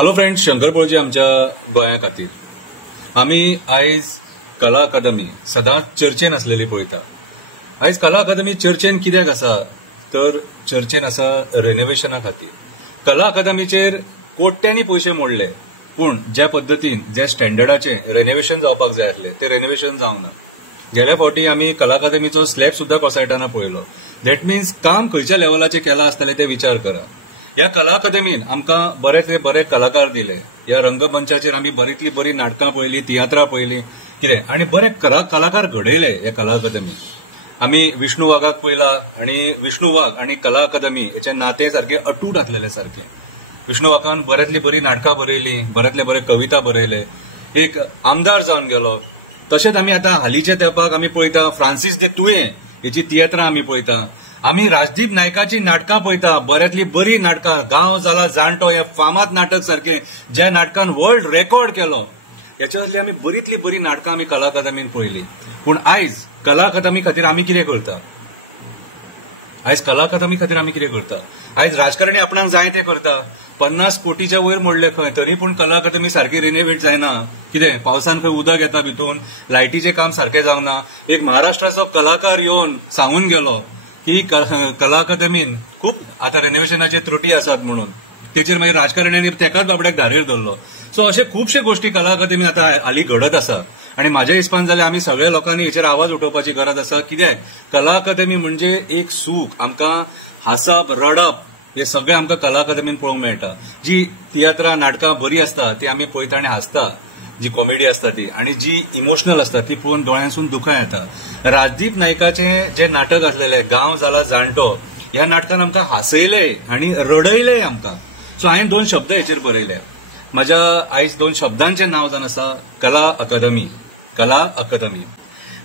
Hello friends, Shankar पळजी आमच्या गोंया खातीर आमी आयज कला अकादमी सदांच चर्चेन आसलेली पळयता। आयज कला अकादमी चर्चेन कित्याक आसा तर चर्चेन आसा रेनोव्हेशना खातीर। कला अकादमीचेर कोट्यांनी पयशे मोडले, पूण ज्या पद्दतीन ज्या स्टँडर्डाचे रेनोव्हेशन जावपाक जाय आसले ते रेनोव्हेशन जावंक ना। गेल्या फावटी आमी कला अकादमीचो स्लॅब सुद्धा कोसायटाना पळयलो। दॅट मिन्स काम खंयच्या लेवलाचे केला आसतले ते विचार करा। ह्या कला अकादमीन आमकां बरेतले बरे कलाकार दिले। ह्या रंगमंचाचेर आमी बरीतली बरी नाटकां पळयली, तियात्रां पळयली, कितें आनी बरे कलाकार घडयले ह्या कला अकादमीन। आमी विष्णू वाघाक पळयला आनी विष्णू वाघ आनी कला अकादमी हेचे नातें सारकें अटूट आसलेलें सारकें। विष्णू वाघान बऱ्यांतली बरी नाटकां बरयली, बऱ्यांतले बरे कविता बरयले, एक आमदार जावन गेलो। तशेंच आमी आतां हालींच्या तेंपाक आमी पळयता फ्रांसीस दे तुये हेची तियात्रां आमी पळयता। आमी राजदीप नायकाची नाटकां पळयता, बऱ्यांतली बरी नाटकां, गांव जाला जाणटो हे फामाद नाटक सारकें ज्या नाटकान वर्ल्ड रेकॉर्ड केलो। ह्याच्यातली आमी बरीतली बरी नाटकां आमी कला अकादमीन पळयली। पूण आयज कला अकादमी खातीर आमी कितें करता? आयज कला अकादमी खातीर आमी कितें करता? आयज राजकारणी आपणाक जाय ते करता। 50 कोटीच्या वयर मोडले खंय, तरी पूण कला अकादमी सारकी रिनोव्हेट जायना। कितें पावसान खंय उदक येता भितून, लायटीचें काम सारकें जावना। एक महाराष्ट्राचो कलाकार येवन सांगून गेलो की कला अकादमीन खूप आता रेनोव्हेशनाचे त्रुटी आसात म्हणून, तेचेर मागीर राजकारण्यांनी तेकाच बाबड्याक धारेर धरलो। सो अशे खुबशे गोष्टी कला अकादमीन आता हालीं घडत आसा आनी म्हाज्या हिसपान जाल्यार आमी सगळ्या लोकांनी हेचेर आवाज उठोवपाची गरज आसा। कित्याक कला अकादमी म्हणजे एक सूख, आमकां हांसप रडप हे सगळें आमकां कला अकादमीन पळोवंक मेळटा। जी तियात्रां नाटकां बरी आसता ती आमी पळयता आनी हांसता, जी कॉमेडी असता ती, आणि जी इमोशनल असता ती पळोवन दोळ्यांसून दुखां येता। राजदीप नायकाचें जे नाटक आसलेलें गांव जाला जाणटो, ह्या नाटकान आमकां हांसयलें आनी रडयलें आमकां। सो हांवें 2 शब्द हेचेर बरयले। म्हज्या आयज 2 शब्दांचें नांव जावन आसा कला अकादमी। कला अकादमी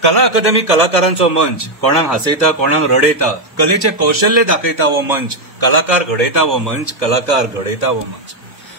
कला अकादमी कलाकारांचो मंच, कोणाक हांसयता कोणाक रडयता, कलेचे कौशल्य दाखयता हो मंच, कलाकार घडयता हो मंच, कलाकार घडयता हो मंच।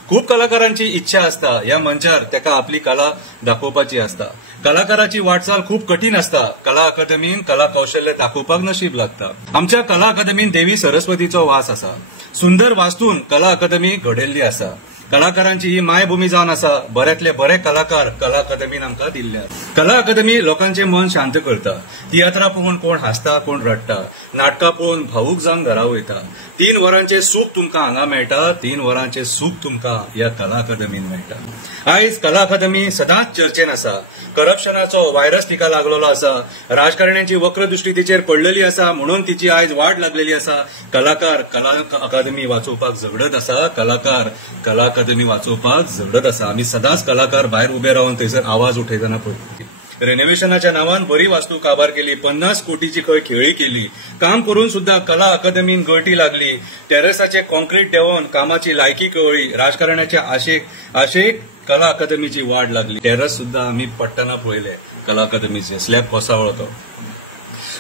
खूप कलाकारांची इच्छा असता ह्या मंचार तेका आपली कला दाखोवपाची असता। कलाकाराची वाटचाल खूप कठीण असता। कला अकादमीन कला कौशल्य दाखोवपाक नशीब लागता। आमच्या कला अकादमीन देवी सरस्वतीचो वास आसा। सुंदर वास्तून कला अकादमी घडयल्ली आसा। कलाकारांची ही मायभूमी जावन आसा। बऱ्यांतले बरे कलाकार कला अकादमीन आमकां दिल्ले आसा। कला अकादमी लोकांचे मन शांत करता। तियात्रां पळोवन कोण हांसता कोण रडटा, नाटकां पळोवन भावूक जावन घरा वयता। 3 वरांचे सूख तुमकां हांगा मेळटा, 3 वरांचे सूख तुमकां ह्या कला अकादमीन मेळटा। आयज कला अकादमी सदांच चर्चेन आसा। करप्शनाचो व्हायरस तिका लागलेलो आसा। राजकारण्यांची वक्रदृष्टी तिचेर पडलेली आसा, म्हणून तिची आयज वाट लागलेली आसा। कलाकार कला अकादमी वाचोवपाक झगडत आसा। कलाकार कला अकादमी वाचोवपाक झगडत आसा। आमी सदांच कलाकार भायर उबे रावन थंयसर आवाज उठयतना पळयता। रेनोव्हेशनाच्या नांवान बरी वास्तू काबार केली, 50 कोटीची खंय खेळी केली। काम करून सुद्धा कला अकादमीन गळटी लागली। टेरेसाचे कॉन्क्रीट देंवोवन कामाची लायकी कळ्ळी। राजकारण्याच्या आशेक कला अकादमीची वाट लागली। टेरेस सुद्धा आमी पडटना पळयले कला अकादमीचे, स्लॅब कोसळ्ळो तो।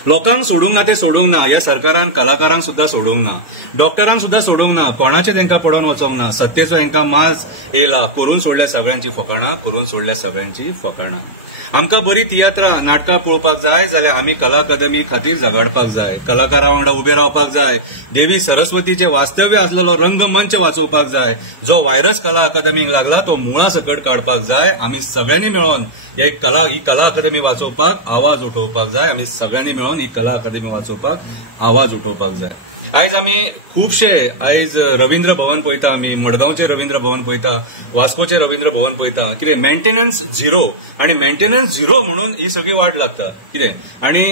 लोकांक सोडूंक ना ते सोडूंक ना, ह्या सरकारान कलाकारांक सुद्धा सोडूंक ना, डॉक्टरांक सुद्धा सोडूंक ना, कोणाचे तांकां पडोवन वचोंक ना। सत्तेचो हांकां माज येयला, करून सोडल्या सगळ्यांची फकाणां, करून सोडल्या सगळ्यांची फकाणां। आमकां बरी तियात्रां नाटकां पळोवपाक जाय जाल्यार आमी कला अकादमी खातीर झगडपाक जाय, कलाकारां वांगडा उबे रावपाक जाय। देवी सरस्वतीचे वास्तव्य आसलेलो रंगमंच वाचोवपाक जाय। जो व्हायरस कला अकादमीक लागला तो मुळा सकट काडपाक जाय। आमी सगळ्यांनी मेळोन ही कला अकादमी वाचोवपाक आवाज उठोवपाक जाय। आमी सगळ्यांनी मेळोन ही कला अकादमी वाचोवपाक आवाज उठोवपाक जाय। आयज आमी खुबशे आयज रवींद्र भवन पळयता, आमी मडगांवचे रवींद्र भवन पळयता, वास्कोचे रवींद्र भवन पळयता। कितें मेंटेनन्स झिरो, आनी मेंटेनन्स झिरो म्हणून ही सगळी वाट लागता। कितें आनी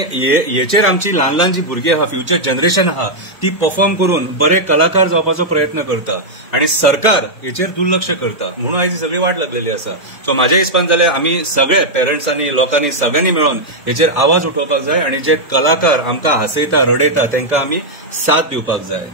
हेचेर आमची ल्हान जी भुरगीं आहा, फ्युचर जनरेशन आहा, ती परफॉर्म करून बरे कलाकार जावपाचो प्रयत्न करता आनी सरकार हेचेर दुर्लक्ष करता, म्हणून आयज ही सगळी वाट लागलेली आसा। सो म्हाज्या हिसपान जाल्यार आमी सगळे पेरंट्सांनी लोकांनी सगळ्यांनी मेळोन हेचेर आवाज उठोवपाक जाय आनी जे कलाकार आमकां हांसयता रडयता तांकां आमी साथ दिवपाक जाय।